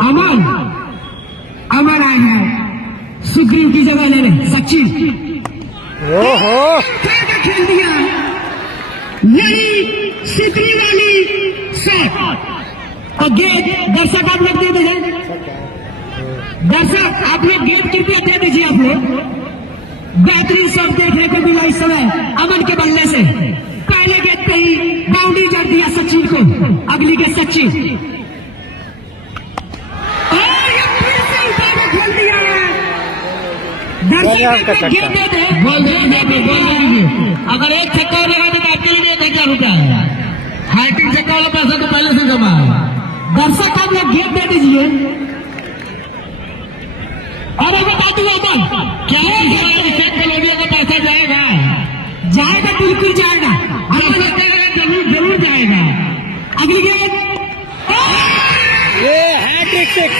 अमन अमन आए हैं सुग्रीव की जगह लेने। सचिन ओहो क्या खेल दिया, यही सुग्रीव वाली शॉट और गेंद। दर्शक आप लोग दे दीजिए, दर्शक आप लोग गेंद कृपया दे दीजिए। आप लोग बेहतरीन शॉट देखने को मिला इस समय अमन के बल्ले से। पहले गेंद पे ही बाउंड्री जड़ दिया सचिन को। अगली गेंद सचिन और ये फिर से उठा के खेल दिया है। दर्शक गेंद दे दे, बोल दीजिए। अगर एक छक्का लगा तो आपके लिए 1,000 रुपया है। हाइटिंग छक्का वाला पैसा तो पहले से जमा है। दर्शक आप लोग गेंद दे दीजिए। और बता दूं अमन क्या का पैसा जाएगा? जाएगा, बिल्कुल जाएगा। जरूर जाएगा। अगली गेंद ये हैट्रिक सिक्स।